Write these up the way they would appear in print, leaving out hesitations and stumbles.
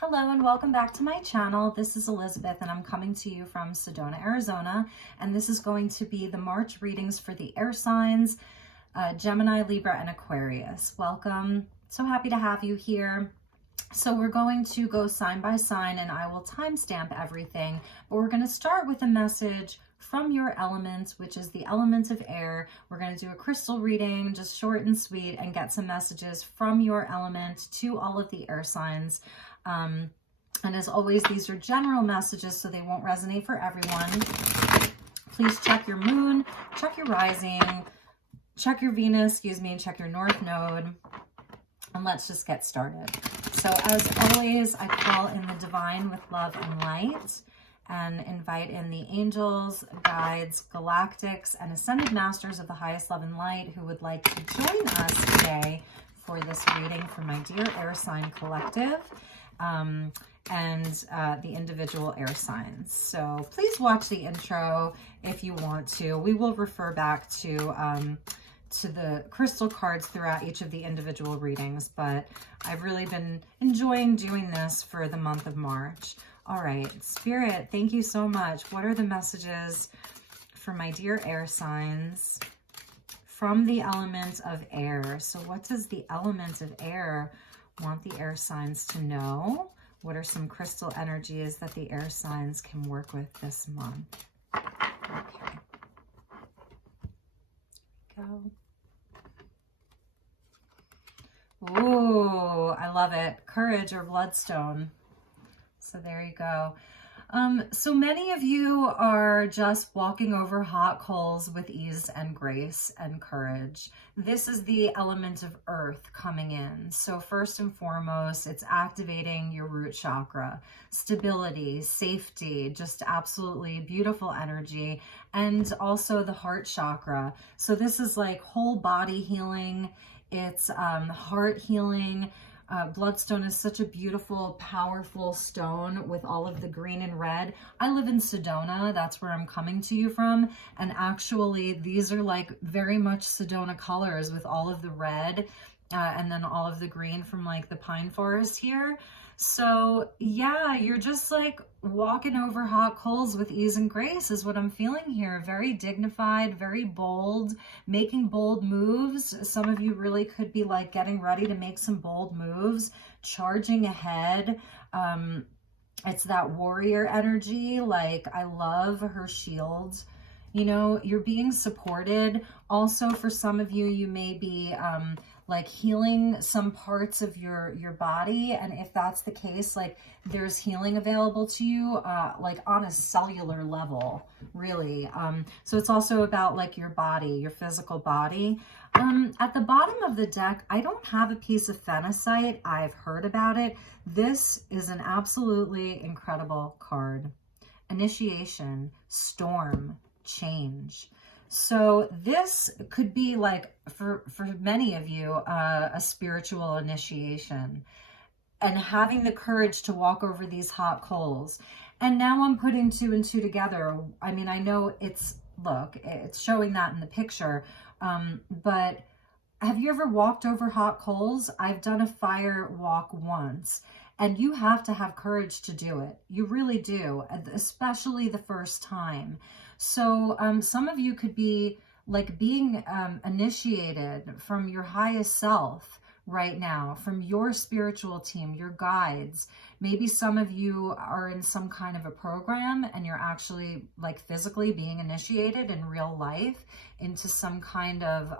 Hello and welcome back to my channel. This is Elizabeth and I'm coming to you from Sedona, Arizona. And this is going to be the March readings for the air signs, Gemini, Libra, and Aquarius. Welcome. So happy to have you here. So we're going to go sign by sign and I will timestamp everything. But we're going to start with a message from your element, which is the element of air. We're going to do a crystal reading, just short and sweet, and get some messages from your element to all of the air signs. And as always, these are general messages, so they won't resonate for everyone. Please check your moon, check your rising, check your Venus, and check your North Node. And let's just get started. So as always, I call in the divine with love and light and invite in the angels, guides, galactics, and ascended masters of the highest love and light who would like to join us today for this reading for my dear air sign collective. And the individual air signs. So please watch the intro if you want to. We will refer back to the crystal cards throughout each of the individual readings, but I've really been enjoying doing this for the month of March. All right, Spirit, thank you so much. What are the messages for my dear air signs from the element of air? So what does the element of air want the air signs to know? What are some crystal energies that the air signs can work with this month? Okay. Go. Ooh, I love it. Courage or bloodstone. So there you go. So many of you are just walking over hot coals with ease and grace and courage. This is the element of earth coming in. So first and foremost, it's activating your root chakra, stability, safety, just absolutely beautiful energy, and also the heart chakra. So this is like whole body healing. It's heart healing. Bloodstone is such a beautiful, powerful stone with all of the green and red. I live in Sedona. That's where I'm coming to you from. And actually, these are like very much Sedona colors with all of the red and then all of the green from like the pine forest here. So yeah, you're just like walking over hot coals with ease and grace is what I'm feeling here. Very dignified, very bold, making bold moves. Some of you really could be like getting ready to make some bold moves, charging ahead. It's that warrior energy. Like, I love her shield. You know, you're being supported. Also, for some of you, you may be like healing some parts of your body. And if that's the case, like there's healing available to you, like on a cellular level, really. So it's also about like your body, your physical body. At the bottom of the deck, I don't have a piece of phenacite. I've heard about it. This is an absolutely incredible card. Initiation, storm, change. So this could be like, for many of you, a spiritual initiation and having the courage to walk over these hot coals. And now I'm putting two and two together. I mean, I know it's showing that in the picture, but have you ever walked over hot coals? I've done a fire walk once. And you have to have courage to do it. You really do, especially the first time. So some of you could be like being initiated from your highest self right now, from your spiritual team, your guides. Maybe some of you are in some kind of a program and you're actually like physically being initiated in real life into some kind of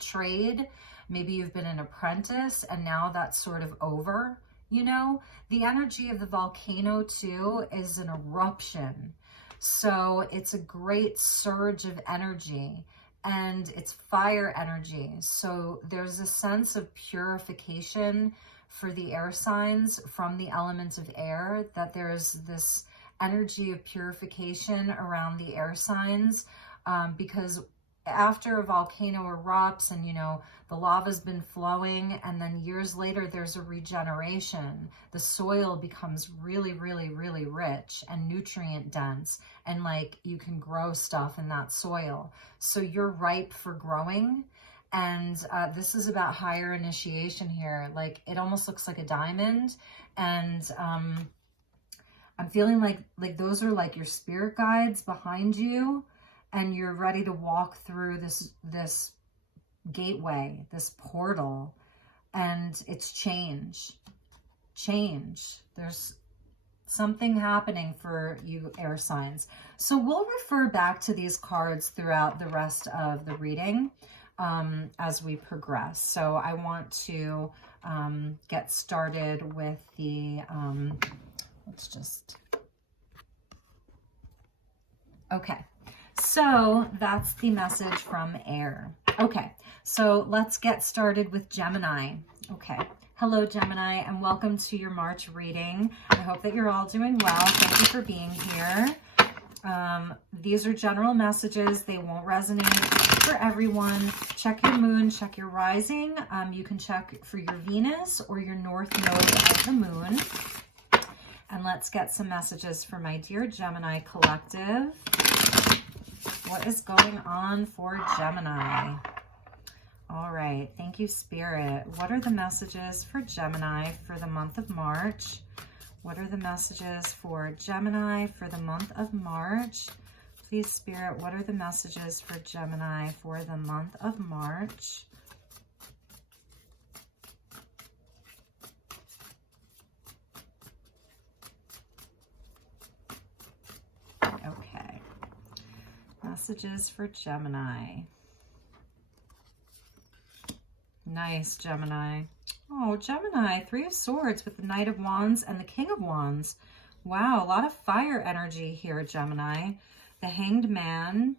trade. Maybe you've been an apprentice and now that's sort of over. You know, the energy of the volcano too is an eruption. So it's a great surge of energy and it's fire energy. So there's a sense of purification for the air signs from the element of air, that there's this energy of purification around the air signs because after a volcano erupts and, you know, the lava's been flowing and then years later there's a regeneration. The soil becomes really, really, really rich and nutrient dense and like you can grow stuff in that soil. So you're ripe for growing And this is about higher initiation here. Like, it almost looks like a diamond. And I'm feeling like those are like your spirit guides behind you, and you're ready to walk through this gateway, this portal, and it's change. There's something happening for you air signs. So we'll refer back to these cards throughout the rest of the reading as we progress. So I want to get started with the, okay. So that's the message from air. Okay, so let's get started with Gemini. Okay. Hello, Gemini, and welcome to your March reading. I hope that you're all doing well. Thank you for being here. These are general messages. They won't resonate for everyone. Check your moon, check your rising. You can check for your Venus or your north node of the moon. And let's get some messages for my dear Gemini collective. What is going on for Gemini? All right. Thank you, Spirit. What are the messages for Gemini for the month of March? What are the messages for Gemini for the month of March? Please, Spirit, what are the messages for Gemini for the month of March? Okay. Messages for Gemini. Nice, Gemini. Oh, Gemini, Three of Swords with the Knight of Wands and the King of Wands. Wow, a lot of fire energy here, Gemini. The Hanged Man,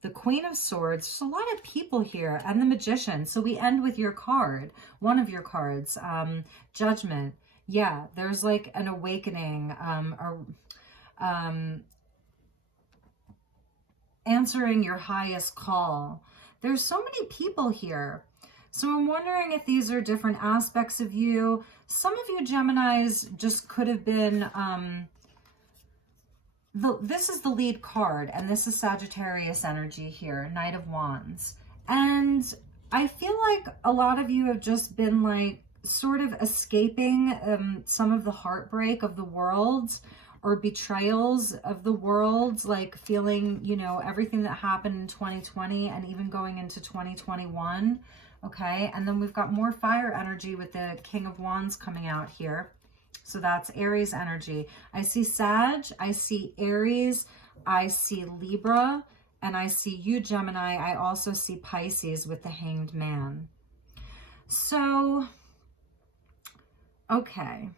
the Queen of Swords. There's a lot of people here, and the Magician. So we end with your card, one of your cards, Judgment. Yeah, there's like an awakening, answering your highest call. There's so many people here. So I'm wondering if these are different aspects of you. Some of you Geminis just could have been, this is the lead card, and this is Sagittarius energy here, Knight of Wands. And I feel like a lot of you have just been like sort of escaping some of the heartbreak of the world, or betrayals of the world, like feeling, you know, everything that happened in 2020 and even going into 2021. Okay, and then we've got more fire energy with the King of Wands coming out here. So that's Aries energy. I see Sag, I see Aries, I see Libra, and I see you, Gemini. I also see Pisces with the Hanged Man. So, okay.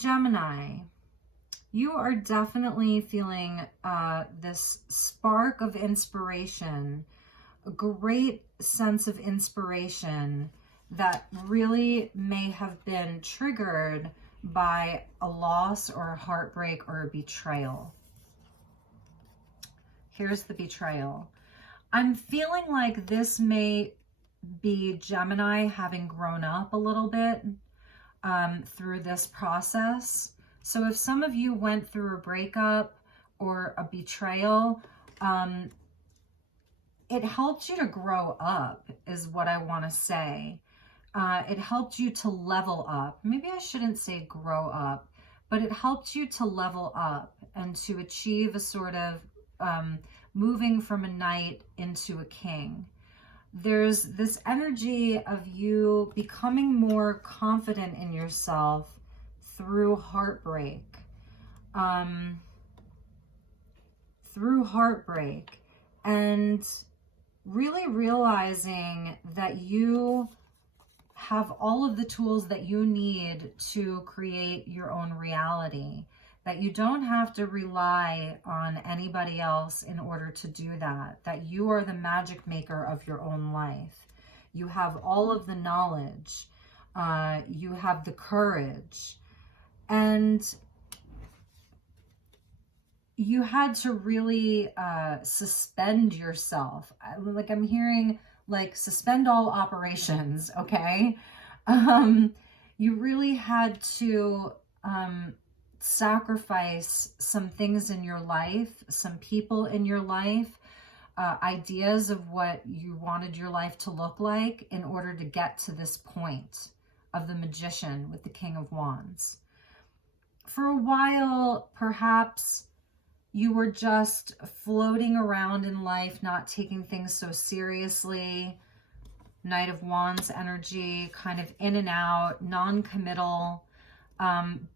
Gemini, you are definitely feeling this spark of inspiration, a great sense of inspiration that really may have been triggered by a loss or a heartbreak or a betrayal. Here's the betrayal. I'm feeling like this may be Gemini having grown up a little bit through this process. So if some of you went through a breakup or a betrayal, it helped you to grow up, is what I want to say. It helped you to level up. Maybe I shouldn't say grow up, but it helped you to level up and to achieve a sort of moving from a knight into a king. There's this energy of you becoming more confident in yourself through heartbreak. And really realizing that you have all of the tools that you need to create your own reality, that you don't have to rely on anybody else in order to do that, that you are the magic maker of your own life. You have all of the knowledge, you have the courage, and you had to really suspend yourself. Like I'm hearing like suspend all operations, okay? You really had to sacrifice some things in your life, some people in your life, ideas of what you wanted your life to look like in order to get to this point of the Magician with the King of Wands. For a while, perhaps you were just floating around in life, not taking things so seriously. Knight of Wands energy, kind of in and out, non-committal,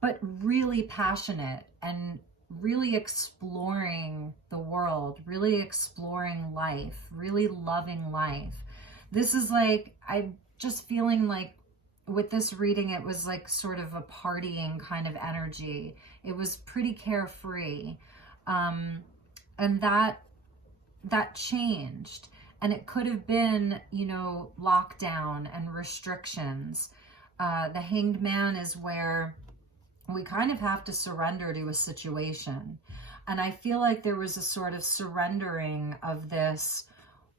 but really passionate and really exploring the world, really exploring life, really loving life. This is like, I'm just feeling like with this reading, it was like sort of a partying kind of energy. It was pretty carefree. And that changed. And it could have been, you know, lockdown and restrictions. The Hanged Man is where we kind of have to surrender to a situation. And I feel like there was a sort of surrendering of this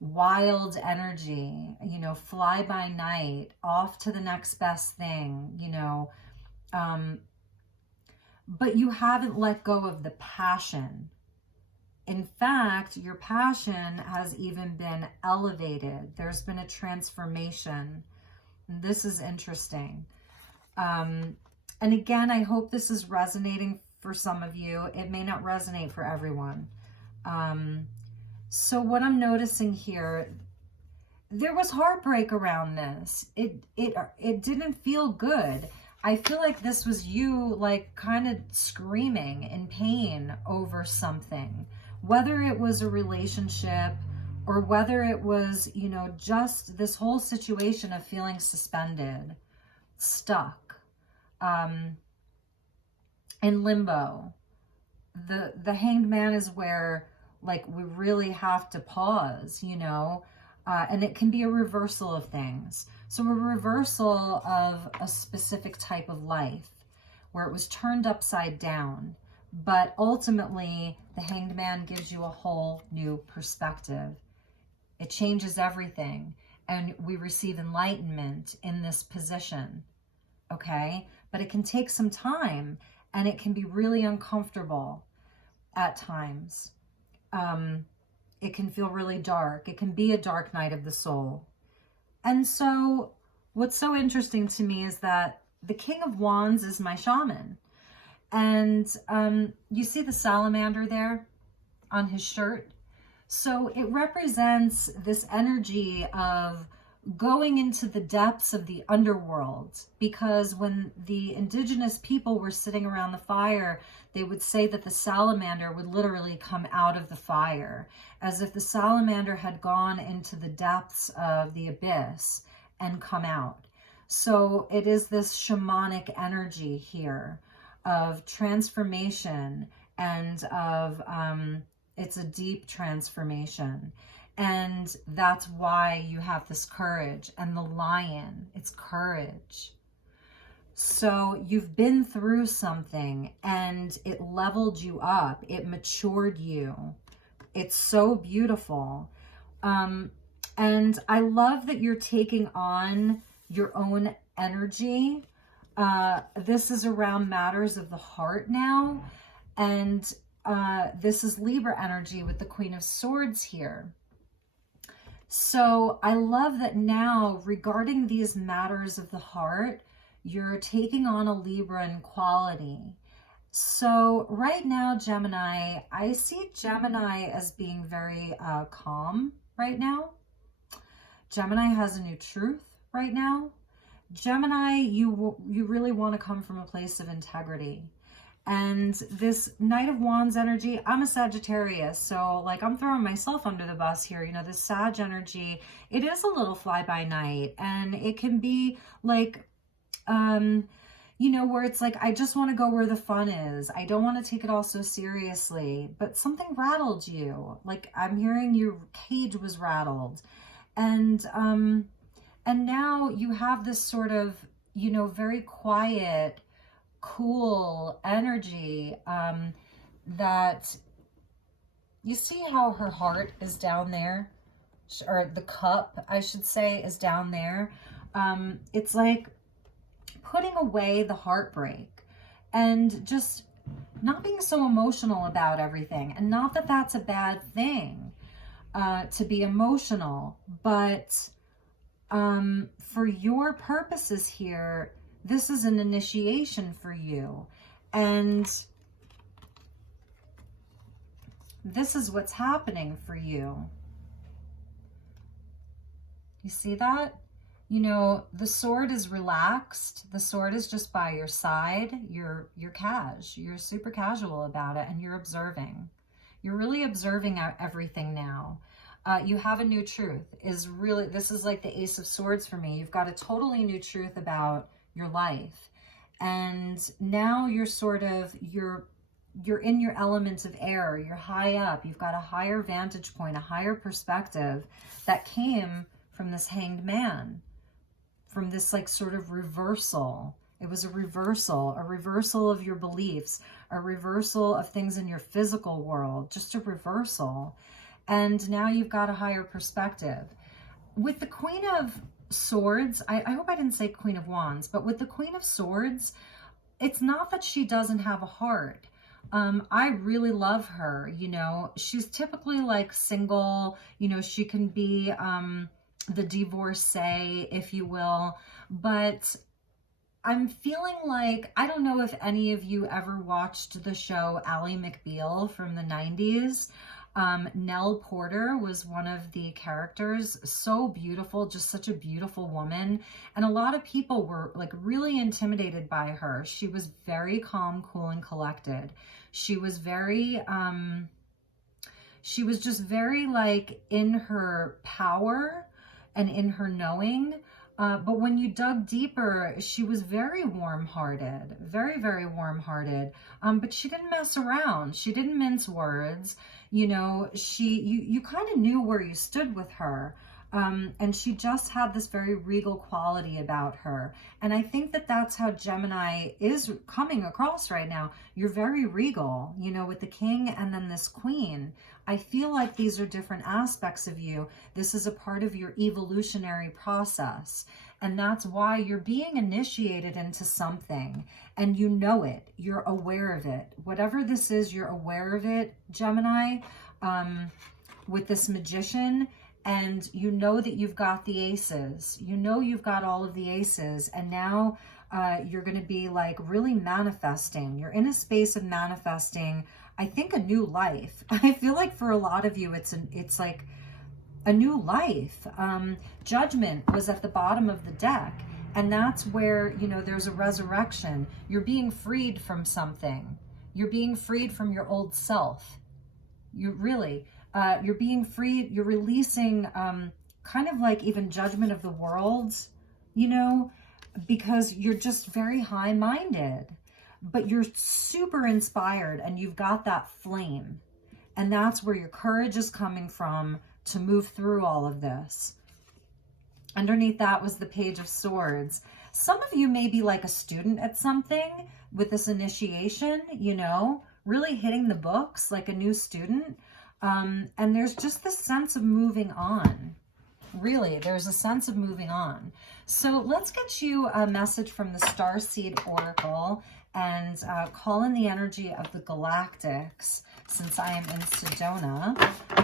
wild energy, you know, fly by night, off to the next best thing, you know. But you haven't let go of the passion. In fact, your passion has even been elevated. There's been a transformation. This is interesting. And again, I hope this is resonating for some of you. It may not resonate for everyone. So what I'm noticing here, there was heartbreak around this. It didn't feel good. I feel like this was you like kind of screaming in pain over something. Whether it was a relationship or whether it was, you know, just this whole situation of feeling suspended, stuck, in limbo. The Hanged Man is where, like, we really have to pause, you know, and it can be a reversal of things. So a reversal of a specific type of life where it was turned upside down. But ultimately, the Hanged Man gives you a whole new perspective. It changes everything. And we receive enlightenment in this position. Okay? But it can take some time. And it can be really uncomfortable at times. It can feel really dark. It can be a dark night of the soul. And so what's so interesting to me is that the King of Wands is my shaman. And you see the salamander there on his shirt? So it represents this energy of going into the depths of the underworld, because when the indigenous people were sitting around the fire, they would say that the salamander would literally come out of the fire, as if the salamander had gone into the depths of the abyss and come out. So it is this shamanic energy here of transformation and of, it's a deep transformation. And that's why you have this courage. And the lion, it's courage. So you've been through something and it leveled you up. It matured you. It's so beautiful. And I love that you're taking on your own energy. This is around matters of the heart now. And this is Libra energy with the Queen of Swords here. So I love that now, regarding these matters of the heart, you're taking on a Libran quality. So right now, Gemini, I see Gemini as being very calm right now. Gemini has a new truth right now. Gemini, you really want to come from a place of integrity. And this Knight of Wands energy, I'm a Sagittarius, so like I'm throwing myself under the bus here. You know, this Sag energy, it is a little fly by night, and it can be like, you know, where it's like, I just want to go where the fun is. I don't want to take it all so seriously, but something rattled you. Like I'm hearing your cage was rattled, and now you have this sort of, you know, very quiet, cool energy, that you see how her heart is down there, or the cup, I should say, is down there. It's like putting away the heartbreak and just not being so emotional about everything. And not that that's a bad thing, to be emotional, but for your purposes here, this is an initiation for you. And this is what's happening for you. You see that? You know, the sword is relaxed. The sword is just by your side. You're you're super casual about it, and you're observing. You're really observing everything now. You have a new truth. This is like the Ace of Swords for me. You've got a totally new truth about your life. And now you're you're in your element of air. You're high up. You've got a higher vantage point, a higher perspective that came from this Hanged Man, from this like sort of reversal. It was a reversal of your beliefs, a reversal of things in your physical world, just a reversal. And now you've got a higher perspective. With the Queen of Swords, I hope I didn't say Queen of Wands, but with the Queen of Swords, it's not that she doesn't have a heart. I really love her, you know. She's typically like single, you know, she can be the divorcee, if you will, but I'm feeling like, I don't know if any of you ever watched the show Ally McBeal from the 90s. Nell Porter was one of the characters. So beautiful, just such a beautiful woman. And a lot of people were like really intimidated by her. She was very calm, cool, and collected. She was just very like in her power and in her knowing. But when you dug deeper, she was very warm-hearted, very, very warm-hearted. But she didn't mess around. She didn't mince words. You know, you kind of knew where you stood with her. And she just had this very regal quality about her. And I think that that's how Gemini is coming across right now. You're very regal, you know, with the king and then this queen. I feel like these are different aspects of you. This is a part of your evolutionary process. And that's why you're being initiated into something. And you know it. You're aware of it. Whatever this is, you're aware of it, Gemini, with this Magician. And you know that you've got the aces. You know you've got all of the aces. And now you're going to be like really manifesting. You're in a space of manifesting, I think, a new life. I feel like for a lot of you, it's like a new life. Judgment was at the bottom of the deck. And that's where, you know, there's a resurrection. You're being freed from something. You're being freed from your old self. You're being freed. You're releasing kind of like even judgment of the world, you know, because you're just very high-minded, but you're super inspired and you've got that flame. And that's where your courage is coming from to move through all of this. Underneath that was the Page of Swords. Some of you may be like a student at something with this initiation, you know, really hitting the books like a new student. And there's just this sense of moving on. Really, there's a sense of moving on. So let's get you a message from the Starseed Oracle and call in the energy of the Galactics. Since I am in Sedona,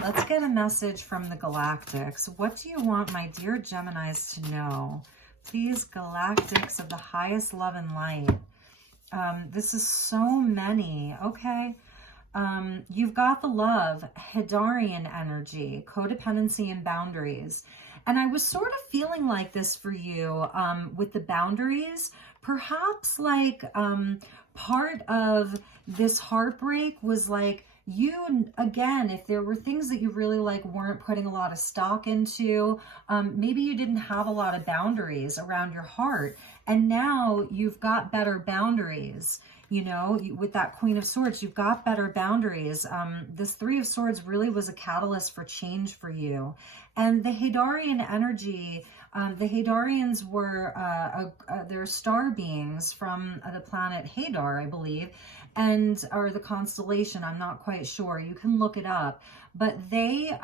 let's get a message from the Galactics. What do you want my dear Geminis to know? Please, Galactics of the highest love and light. This is so many. Okay. You've got the love, Hedarian energy, codependency and boundaries. And I was sort of feeling like this for you with the boundaries. Perhaps like part of this heartbreak was like you, again, if there were things that you really like weren't putting a lot of stock into, maybe you didn't have a lot of boundaries around your heart. And now you've got better boundaries. You know, with that Queen of Swords, you've got better boundaries. This Three of Swords really was a catalyst for change for you. And the Hadarian energy, the Hadarians were, they're star beings from the planet Hadar, I believe, or the constellation, I'm not quite sure. You can look it up. But they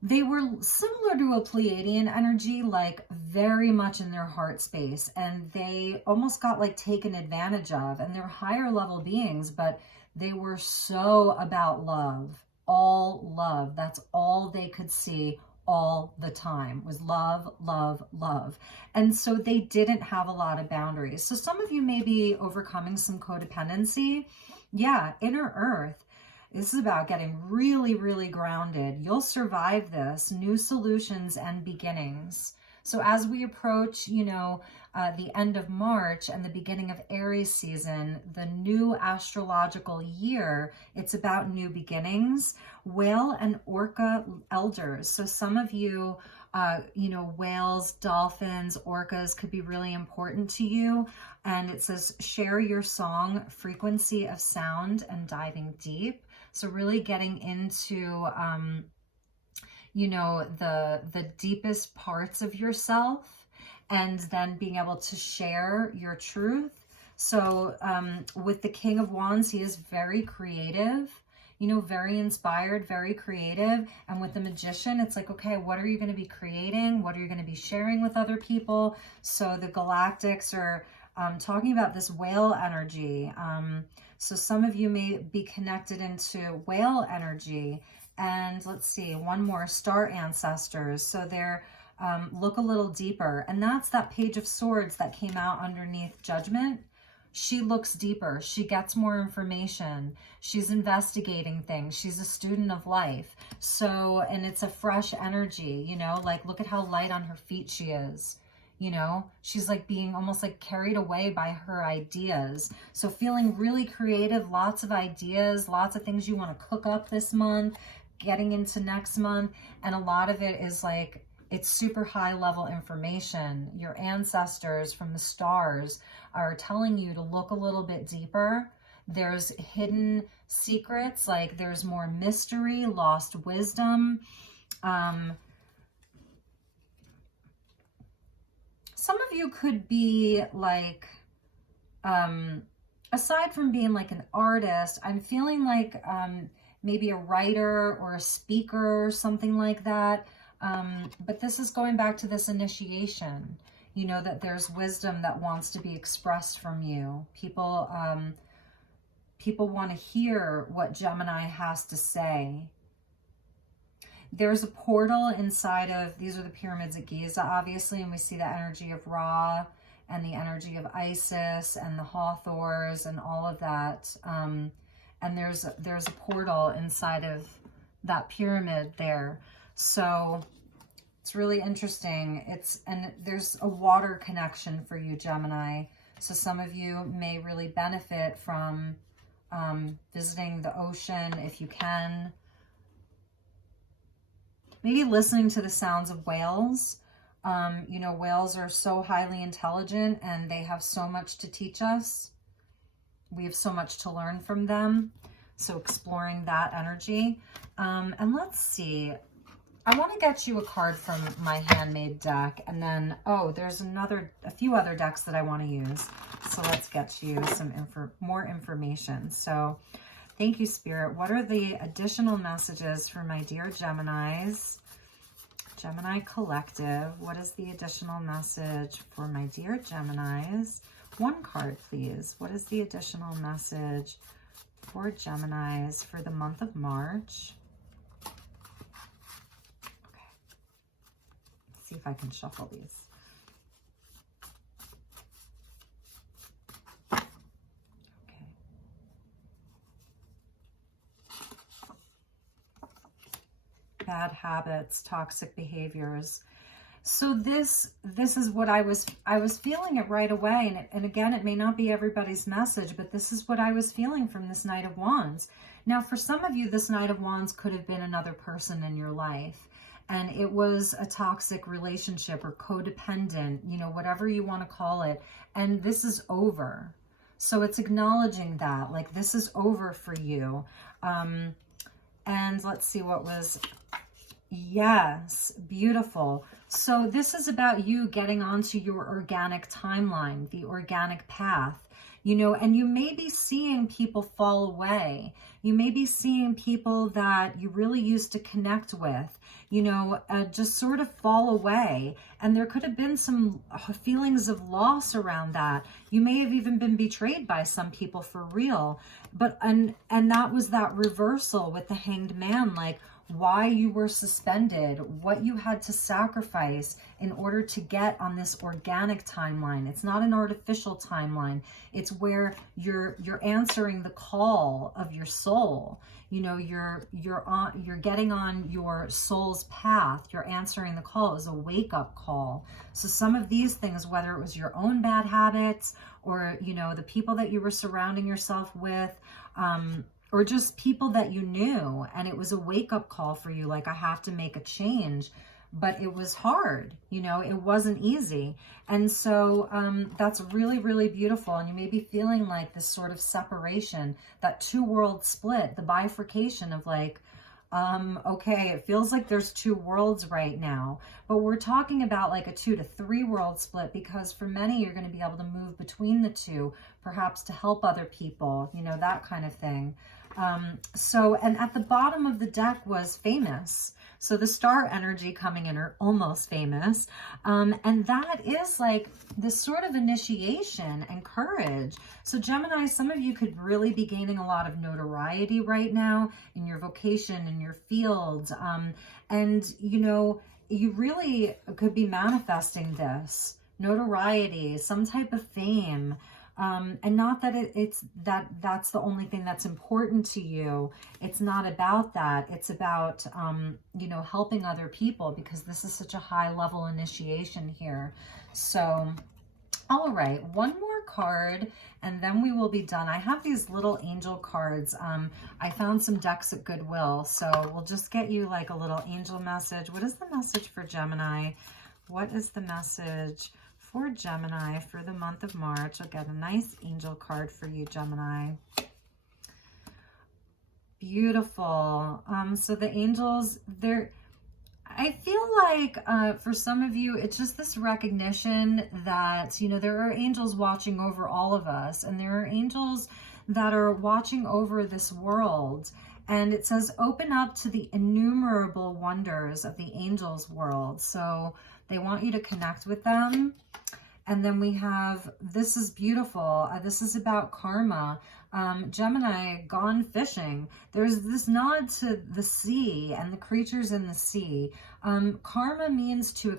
They were similar to a Pleiadian energy, like very much in their heart space, and they almost got like taken advantage of, and they're higher level beings, but they were so about love, all love. That's all they could see all the time was love, love, love. And so they didn't have a lot of boundaries. So some of you may be overcoming some codependency. Yeah, inner earth. This is about getting really, really grounded. You'll survive this. New solutions and beginnings. So as we approach, the end of March and the beginning of Aries season, the new astrological year, it's about new beginnings. Whale and orca elders. So some of you, whales, dolphins, orcas could be really important to you. And it says, share your song, frequency of sound, and diving deep. So really getting into, the deepest parts of yourself, and then being able to share your truth. So with the King of Wands, he is very creative, very inspired, very creative. And with the Magician, it's like, okay, what are you going to be creating? What are you going to be sharing with other people? So the Galactics are talking about this whale energy. So some of you may be connected into whale energy. And let's see, one more, star ancestors. So they're look a little deeper. And that's that Page of Swords that came out underneath Judgment. She looks deeper. She gets more information. She's investigating things. She's a student of life. So, and it's a fresh energy, like look at how light on her feet she is. She's like being almost like carried away by her ideas. So feeling really creative, lots of ideas, lots of things you want to cook up this month, getting into next month. And a lot of it is like, it's super high level information. Your ancestors from the stars are telling you to look a little bit deeper. There's hidden secrets, like there's more mystery, lost wisdom. Some of you could be like, aside from being like an artist, I'm feeling like maybe a writer or a speaker, something like that. But this is going back to this initiation, that there's wisdom that wants to be expressed from you. People want to hear what Gemini has to say. There's a portal inside of, these are the pyramids at Giza, obviously, and we see the energy of Ra and the energy of Isis and the Hathors and all of that. And there's a portal inside of that pyramid there. So it's really interesting. And there's a water connection for you, Gemini. So some of you may really benefit from visiting the ocean if you can. Maybe listening to the sounds of whales. Whales are so highly intelligent and they have so much to teach us. We have so much to learn from them. So exploring that energy. And let's see. I want to get you a card from my handmade deck. And then, there's a few other decks that I want to use. So let's get you some more information. So thank you, Spirit. What are the additional messages for my dear Geminis? Gemini Collective. What is the additional message for my dear Geminis? One card, please. What is the additional message for Geminis for the month of March? Okay. Let's see if I can shuffle these. Bad habits, toxic behaviors. So this is what I was feeling it right away. And again, it may not be everybody's message, but this is what I was feeling from this Knight of Wands. Now, for some of you, this Knight of Wands could have been another person in your life. And it was a toxic relationship or codependent, whatever you want to call it. And this is over. So it's acknowledging that, like, this is over for you. And let's see what was... Yes, beautiful. So this is about you getting onto your organic timeline, the organic path, and you may be seeing people fall away. You may be seeing people that you really used to connect with. you know, just sort of fall away. And there could have been some feelings of loss around that. You may have even been betrayed by some people for real. But, and that was that reversal with the Hanged Man, like why you were suspended, what you had to sacrifice in order to get on this organic timeline. It's not an artificial timeline. It's where you're answering the call of your soul. You know, you're getting on your soul's path. You're answering the call. It was a wake-up call. So some of these things, whether it was your own bad habits or, you know, the people that you were surrounding yourself with, or just people that you knew, and it was a wake-up call for you, like, I have to make a change. But it was hard, you know, it wasn't easy. And so that's really, really beautiful. And you may be feeling like this sort of separation, that two-world split, the bifurcation of like, okay, it feels like there's two worlds right now, but we're talking about like a 2 to 3 world split, because for many, you're going to be able to move between the two, perhaps to help other people, you know, that kind of thing. So, and at the bottom of the deck was famous. So the star energy coming in, or almost famous. And that is like this sort of initiation and courage. So Gemini, some of you could really be gaining a lot of notoriety right now in your vocation, in your fields. And, you know, you really could be manifesting this notoriety, some type of fame. And not that that's the only thing that's important to you. It's not about that. It's about, you know, helping other people, because this is such a high level initiation here. So, all right, one more card and then we will be done. I have these little angel cards. I found some decks at Goodwill. So we'll just get you like a little angel message. What is the message for Gemini? What is the message for Gemini for the month of March? I'll get a nice angel card for you, Gemini. Beautiful. So the angels, I feel like for some of you, it's just this recognition that, you know, there are angels watching over all of us, and there are angels that are watching over this world. And it says, open up to the innumerable wonders of the angels' world. So they want you to connect with them. And then we have, this is beautiful. This is about karma. Gemini, gone fishing. There's this nod to the sea and the creatures in the sea. Karma means to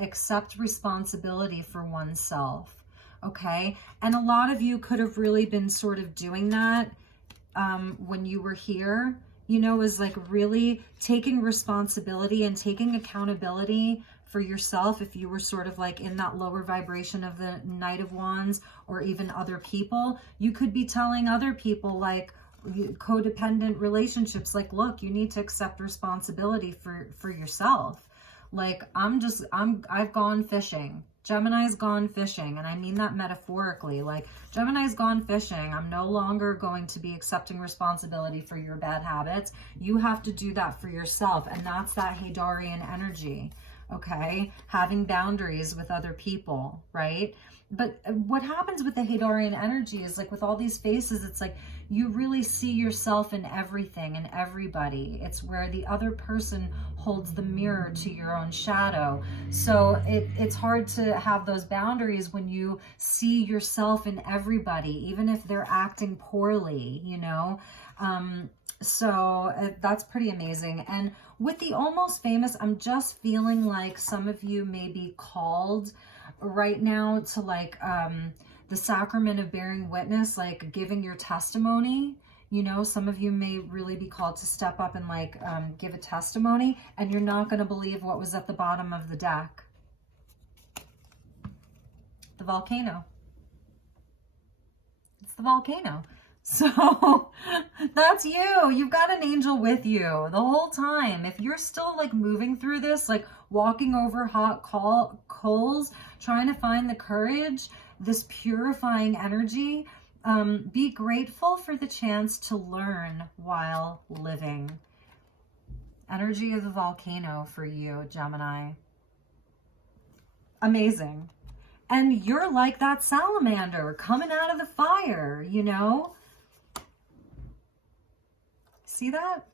accept responsibility for oneself. Okay. And a lot of you could have really been sort of doing that when you were here, you know, is like really taking responsibility and taking accountability for yourself. If you were sort of like in that lower vibration of the Knight of Wands, or even other people, you could be telling other people, like codependent relationships, like, look, you need to accept responsibility for yourself. Like, I've gone fishing. Gemini's gone fishing, and I mean that metaphorically. Like, Gemini's gone fishing. I'm no longer going to be accepting responsibility for your bad habits. You have to do that for yourself, and that's that Hadarian energy, okay? Having boundaries with other people, right? But what happens with the Hadarian energy is, like, with all these faces, it's like you really see yourself in everything and everybody. It's where the other person holds the mirror to your own shadow. So it's hard to have those boundaries when you see yourself in everybody, even if they're acting poorly, you know? So that's pretty amazing. And with the almost famous, I'm just feeling like some of you may be called right now to like the sacrament of bearing witness, like giving your testimony. You know, some of you may really be called to step up and like give a testimony, and you're not going to believe what was at the bottom of the deck. The volcano. It's the volcano. So that's you. You've got an angel with you the whole time. If you're still like moving through this, like walking over hot coals, trying to find the courage, this purifying energy, be grateful for the chance to learn while living. Energy of the volcano for you, Gemini. Amazing. And you're like that salamander coming out of the fire, you know? See that?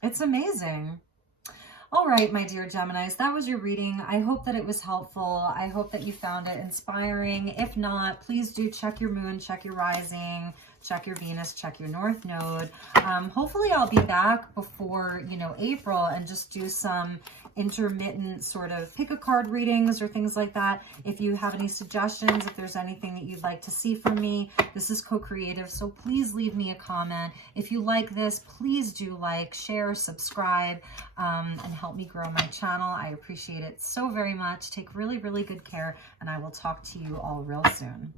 It's amazing. All right, my dear Geminis, that was your reading. I hope that it was helpful. I hope that you found it inspiring. If not, please do check your moon, check your rising, check your Venus, check your North Node. Hopefully I'll be back before, April, and just do some intermittent sort of pick a card readings or things like that. If you have any suggestions, if there's anything that you'd like to see from me, this is co-creative, so please leave me a comment. If you like this, please do like, share, subscribe, and help me grow my channel. I appreciate it so very much. Take really, really good care, and I will talk to you all real soon.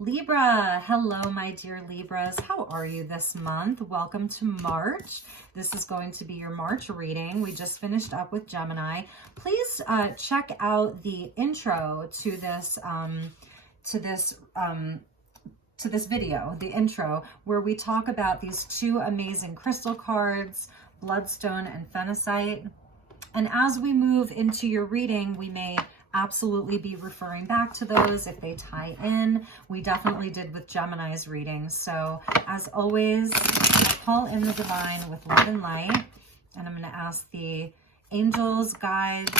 Libra, hello my dear Libras. How are you this month? Welcome to March. This is going to be your March reading. We just finished up with Gemini. Please check out the intro to this video, the intro, where we talk about these two amazing crystal cards, Bloodstone and Phenacite. And as we move into your reading, we may absolutely be referring back to those if they tie in. We definitely did with Gemini's reading. So as always, I call in the divine with love and light, and I'm going to ask the angels, guides,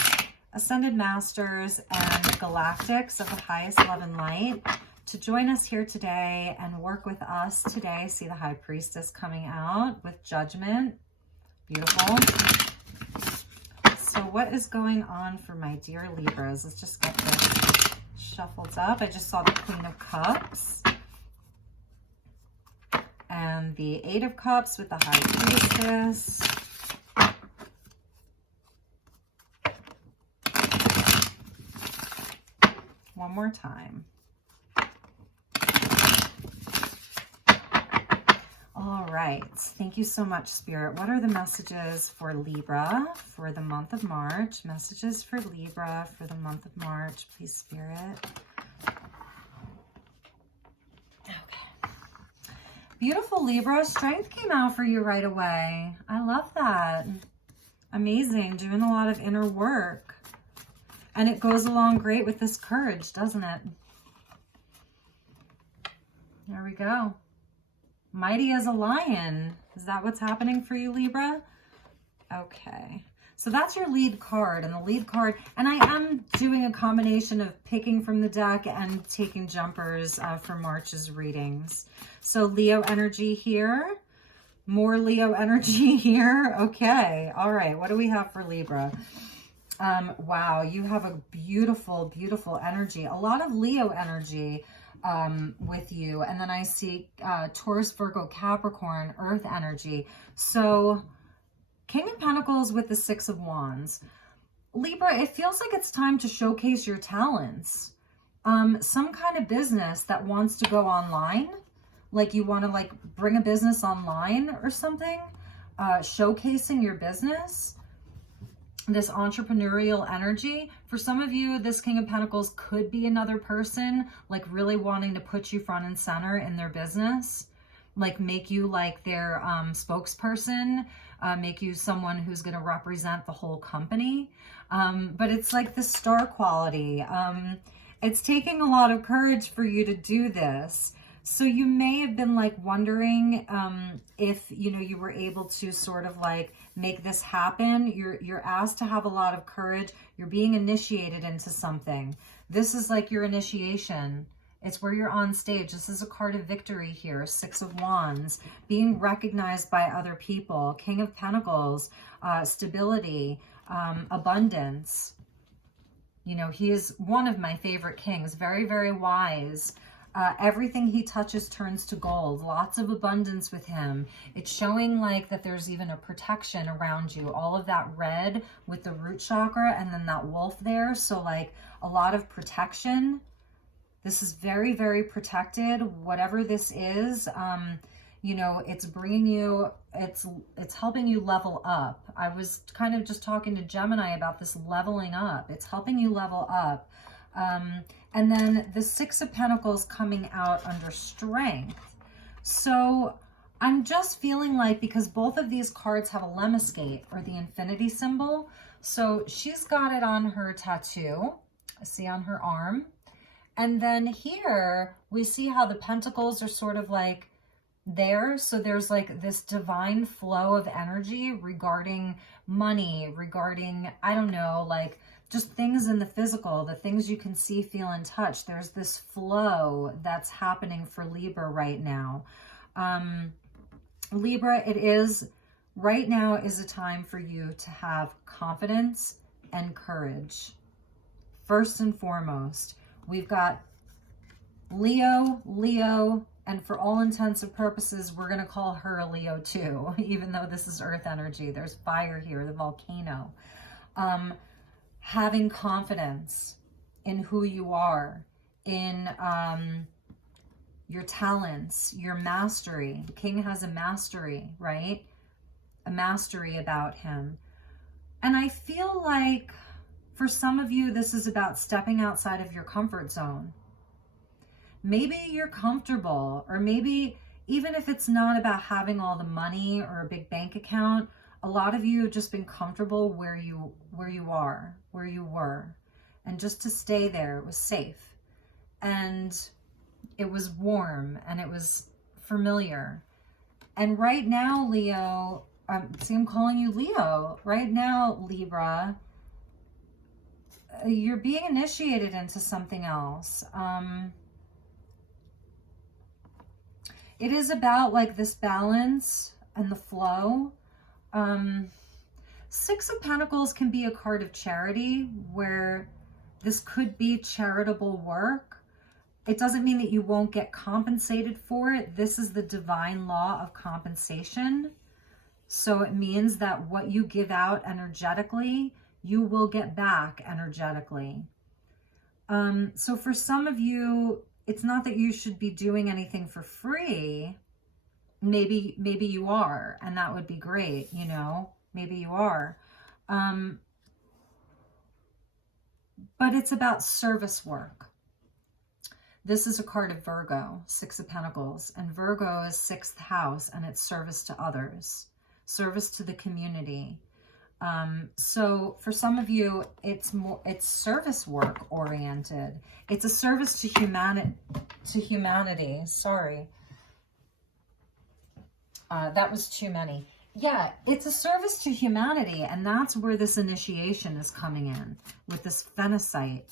ascended masters, and galactics of the highest love and light to join us here today and work with us today. See the High Priestess coming out with judgment. Beautiful. So what is going on for my dear Libras? Let's just get this shuffled up. I just saw the Queen of Cups and the Eight of Cups with the High Priestess. One more time. All right. Thank you so much, Spirit. What are the messages for Libra for the month of March? Messages for Libra for the month of March, please, Spirit. Okay. Beautiful, Libra. Strength came out for you right away. I love that. Amazing. Doing a lot of inner work. And it goes along great with this courage, doesn't it? There we go. Mighty as a lion. Is that what's happening for you, Libra? Okay. So that's your lead card, and the lead card, and I am doing a combination of picking from the deck and taking jumpers for March's readings. So Leo energy here, more Leo energy here. Okay. All right. What do we have for Libra? Wow. You have a beautiful, beautiful energy. A lot of Leo energy with you. And then I see Taurus, Virgo, Capricorn, Earth energy. So King of Pentacles with the Six of Wands. Libra, it feels like it's time to showcase your talents. Some kind of business that wants to go online. Like you want to like bring a business online or something. Showcasing your business. This entrepreneurial energy. For some of you, this King of Pentacles could be another person, like really wanting to put you front and center in their business, like make you like their spokesperson, make you someone who's going to represent the whole company. But it's like the star quality. It's taking a lot of courage for you to do this. So you may have been like wondering if, you were able to sort of like make this happen. You're asked to have a lot of courage. You're being initiated into something. This is like your initiation. It's where you're on stage. This is a card of victory here. Six of Wands, being recognized by other people. King of Pentacles, stability, abundance. He is one of my favorite kings. Very, very wise. Everything he touches turns to gold. Lots of abundance with him. It's showing like that there's even a protection around you. All of that red with the root chakra and then that wolf there. So like a lot of protection. This is very, very protected. Whatever this is, it's bringing you, it's helping you level up. I was kind of just talking to Gemini about this leveling up. It's helping you level up. And then the Six of Pentacles coming out under strength. So I'm just feeling like, because both of these cards have a lemniscate or the infinity symbol. So she's got it on her tattoo. I see on her arm. And then here we see how the pentacles are sort of like, there. So there's like this divine flow of energy regarding money, regarding, I don't know, like just things in the physical, the things you can see, feel, and touch. There's this flow that's happening for Libra right now. Libra, it is, right now is a time for you to have confidence and courage. First and foremost, we've got Leo, and for all intents and purposes, we're going to call her a Leo too, even though this is earth energy. There's fire here, the volcano. Having confidence in who you are, in your talents, your mastery. The king has a mastery, right? A mastery about him. And I feel like for some of you, this is about stepping outside of your comfort zone. Maybe you're comfortable, or maybe even if it's not about having all the money or a big bank account, a lot of you have just been comfortable where you were, and just to stay there, it was safe, and it was warm, and it was familiar. And right now, Leo, see, I'm calling you Leo. Right now, Libra, you're being initiated into something else. It is about like this balance and the flow. Six of Pentacles can be a card of charity, where this could be charitable work. It doesn't mean that you won't get compensated for it. This is the divine law of compensation. So it means that what you give out energetically, you will get back energetically. So for some of you, it's not that you should be doing anything for free. Maybe you are, and that would be great, you know, maybe you are. But it's about service work. This is a card of Virgo, Six of Pentacles, and Virgo is 6th house, and it's service to others, service to the community. So for some of you, it's service work oriented. It's a service to humanity. Sorry. That was too many. Yeah, it's a service to humanity, and that's where this initiation is coming in with this Phenacite.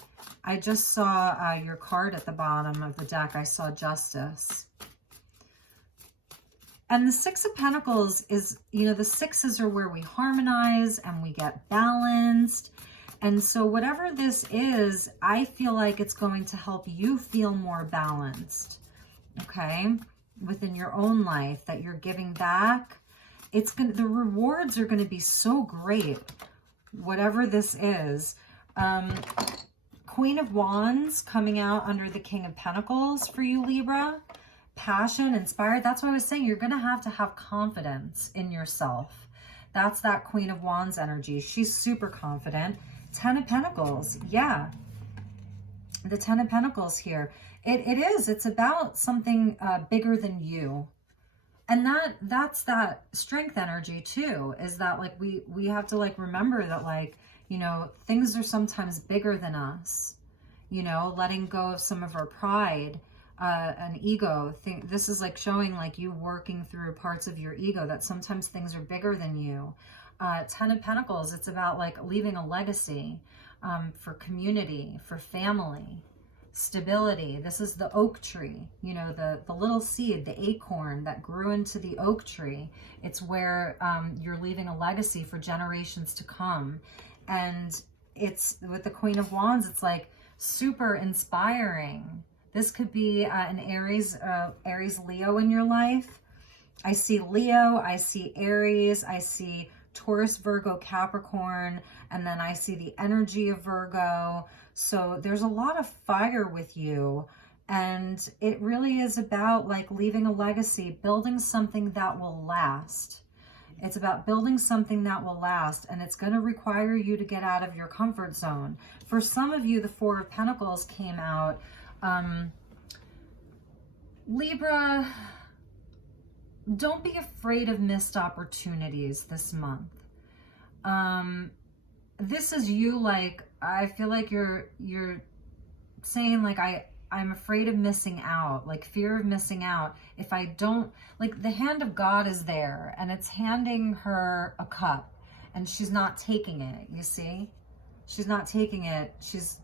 I just saw your card at the bottom of the deck. I saw Justice. And the Six of Pentacles is, you know, the sixes are where we harmonize and we get balanced. And so whatever this is, I feel like it's going to help you feel more balanced, okay, within your own life, that you're giving back. It's going to, the rewards are going to be so great, whatever this is. Queen of Wands coming out under the King of Pentacles for you, Libra. Passion, inspired. That's what I was saying. You're going to have confidence in yourself. That's that Queen of Wands energy. She's super confident. 10 of Pentacles. Yeah. The 10 of Pentacles here. It's about something bigger than you. And that's that strength energy too, is that like we have to like remember that, like, you know, things are sometimes bigger than us, you know, letting go of some of our pride, an ego thing. This is like showing like you working through parts of your ego, that sometimes things are bigger than you. 10 of Pentacles, it's about like leaving a legacy, for community, for family, stability. This is the oak tree, you know, the little seed, the acorn that grew into the oak tree. It's where you're leaving a legacy for generations to come. And it's with the Queen of Wands, it's like super inspiring. This could be an Aries Leo in your life. I see Leo, I see Aries, I see Taurus, Virgo, Capricorn, and then I see the energy of Virgo. So there's a lot of fire with you, and it really is about like leaving a legacy, building something that will last. It's about building something that will last, and it's going to require you to get out of your comfort zone. For some of you, the Four of Pentacles came out. Libra, don't be afraid of missed opportunities this month. This is you, like, I feel like you're saying like, I I'm afraid of missing out, like fear of missing out. If I don't, like the hand of God is there and it's handing her a cup and she's not taking it, you see? She's not taking it. She's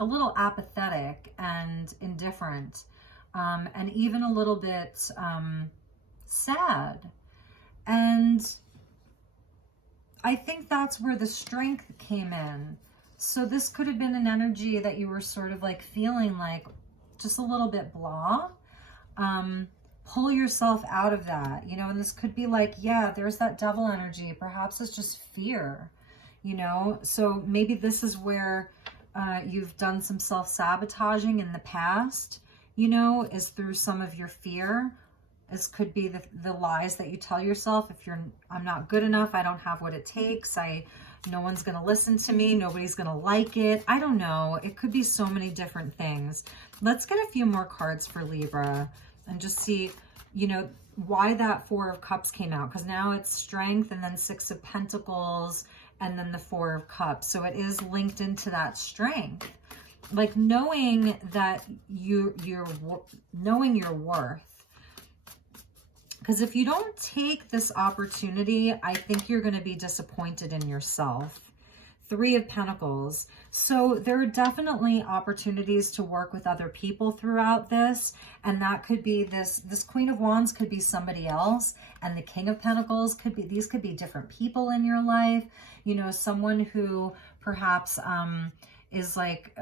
a little apathetic and indifferent, and even a little bit sad. And I think that's where the strength came in. So this could have been an energy that you were sort of like feeling like just a little bit blah. Pull yourself out of that, you know, and this could be like, yeah, there's that devil energy. Perhaps it's just fear, you know? So maybe this is where you've done some self-sabotaging in the past, you know, is through some of your fear. This could be the lies that you tell yourself. If I'm not good enough, I don't have what it takes, no one's going to listen to me, nobody's going to like it. I don't know. It could be so many different things. Let's get a few more cards for Libra and just see, you know, why that Four of Cups came out. Because now it's strength and then Six of Pentacles and then the Four of Cups. So it is linked into that strength. Like knowing that knowing your worth. Because if you don't take this opportunity, I think you're going to be disappointed in yourself. Three of Pentacles. So there are definitely opportunities to work with other people throughout this. And that could be this Queen of Wands could be somebody else. And the King of Pentacles could be, these could be different people in your life. You know, someone who perhaps is like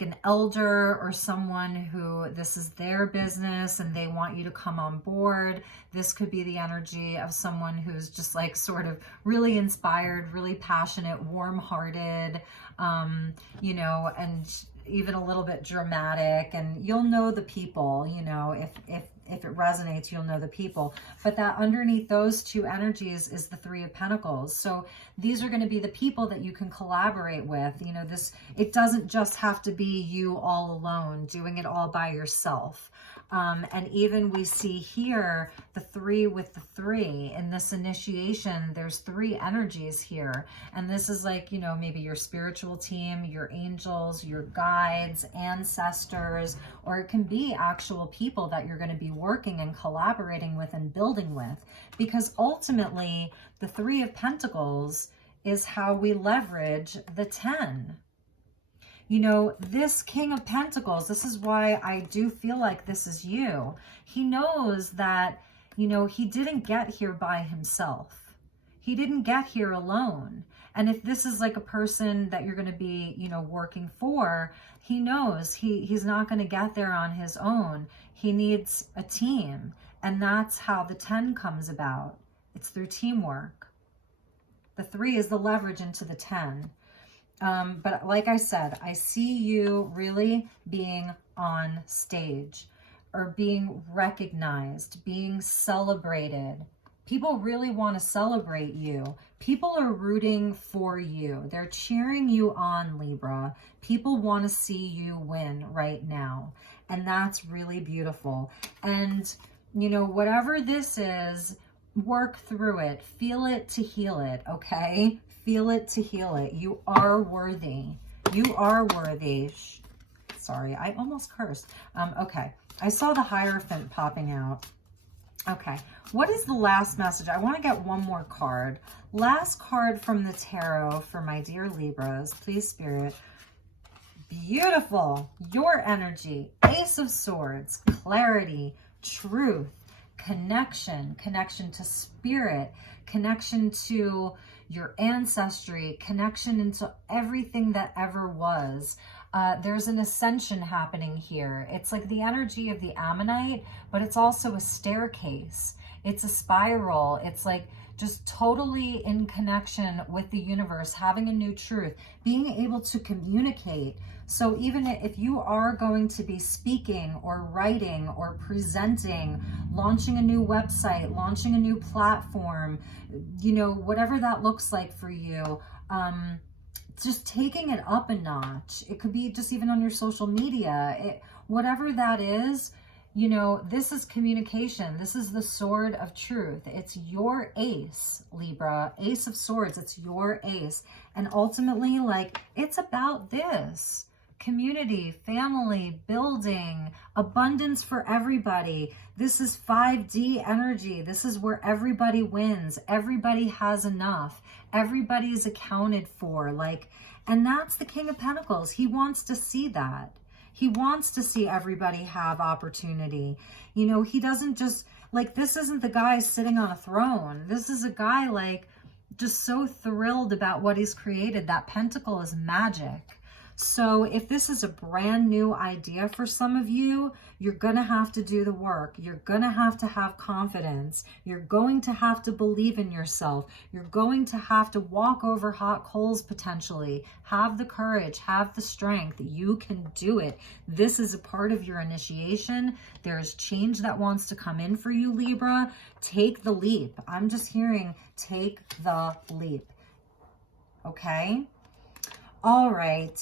an elder or someone who this is their business and they want you to come on board. This could be the energy of someone who's just like sort of really inspired, really passionate, warm-hearted, you know, and even a little bit dramatic. And you'll know the people, you know, if it resonates, you'll know the people. But that underneath those two energies is the Three of Pentacles. So these are going to be the people that you can collaborate with. You know, it doesn't just have to be you all alone, doing it all by yourself. And even we see here the three with the three in this initiation, there's three energies here. And this is like, you know, maybe your spiritual team, your angels, your guides, ancestors, or it can be actual people that you're going to be working and collaborating with and building with. Because ultimately, the Three of Pentacles is how we leverage the 10. You know, this King of Pentacles, this is why I do feel like this is you. He knows that, you know, he didn't get here by himself. He didn't get here alone. And if this is like a person that you're going to be, you know, working for, he knows he's not going to get there on his own. He needs a team. And that's how the 10 comes about. It's through teamwork. The 3 is the leverage into the 10. But like I said, I see you really being on stage or being recognized, being celebrated. People really want to celebrate you. People are rooting for you. They're cheering you on, Libra. People want to see you win right now. And that's really beautiful. And, you know, whatever this is, work through it. Feel it to heal it, okay? Feel it to heal it. You are worthy. You are worthy. Sorry, I almost cursed. Okay, I saw the Hierophant popping out. Okay, what is the last message? I want to get one more card. Last card from the tarot for my dear Libras. Please, Spirit. Beautiful. Your energy. Ace of Swords. Clarity. Truth. Connection. Connection to spirit. Connection to your ancestry, connection into everything that ever was. There's an ascension happening here. It's like the energy of the Ammonite, but it's also a staircase. It's a spiral. It's like just totally in connection with the universe, having a new truth, being able to communicate. So even if you are going to be speaking or writing or presenting, launching a new website, launching a new platform, you know, whatever that looks like for you, just taking it up a notch. It could be just even on your social media, whatever that is. You know, this is communication. This is the sword of truth. It's your ace, Libra. Ace of Swords. It's your ace. And ultimately, like, it's about this. community, family, building, abundance for everybody. This is 5D energy. This is where everybody wins. Everybody has enough. Everybody's accounted for. Like, and that's the King of Pentacles. He wants to see that. He wants to see everybody have opportunity. You know, he doesn't just, like, this isn't the guy sitting on a throne. This is a guy, like, just so thrilled about what he's created. That pentacle is magic. So if this is a brand new idea for some of you, you're going to have to do the work. You're going to have confidence. You're going to have to believe in yourself. You're going to have to walk over hot coals potentially. Have the courage, have the strength. You can do it. This is a part of your initiation. There's change that wants to come in for you, Libra. Take the leap. I'm just hearing take the leap. Okay? All right.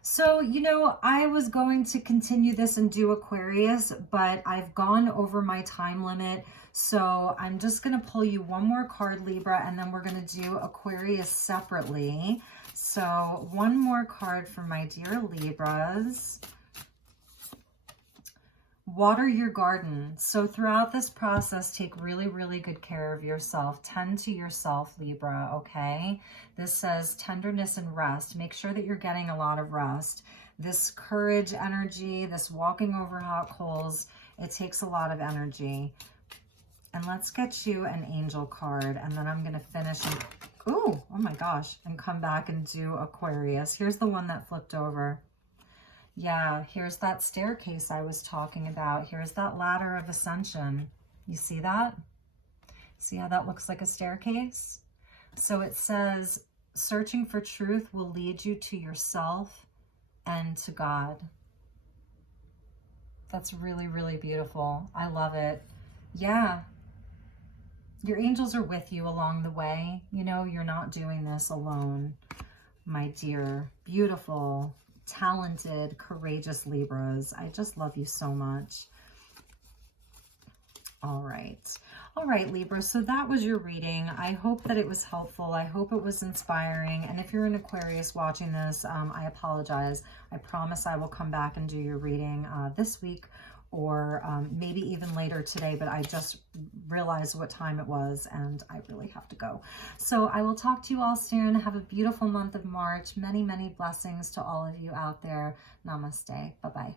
So, you know, I was going to continue this and do Aquarius, but I've gone over my time limit. So I'm just going to pull you one more card, Libra, and then we're going to do Aquarius separately. So one more card for my dear Libras. Water your garden. So throughout this process, take really, really good care of yourself. Tend to yourself, Libra, okay? This says tenderness and rest. Make sure that you're getting a lot of rest. This courage energy, this walking over hot coals, it takes a lot of energy. And let's get you an angel card, and then I'm going to finish and, oh my gosh, and come back and do Aquarius. Here's the one that flipped over. Yeah, here's that staircase I was talking about. Here's that ladder of ascension. You see that? See how that looks like a staircase? So it says, searching for truth will lead you to yourself and to God. That's really, really beautiful. I love it. Yeah. Your angels are with you along the way. You know, you're not doing this alone, my dear, beautiful, talented, courageous Libras. I just love you so much. All right, Libra, so that was your reading. I hope that it was helpful. I hope it was inspiring. And if you're an Aquarius watching this, I apologize. I promise I will come back and do your reading this week, or maybe even later today, but I just realized what time it was and I really have to go. So I will talk to you all soon. Have a beautiful month of March. Many, many blessings to all of you out there. Namaste. Bye-bye.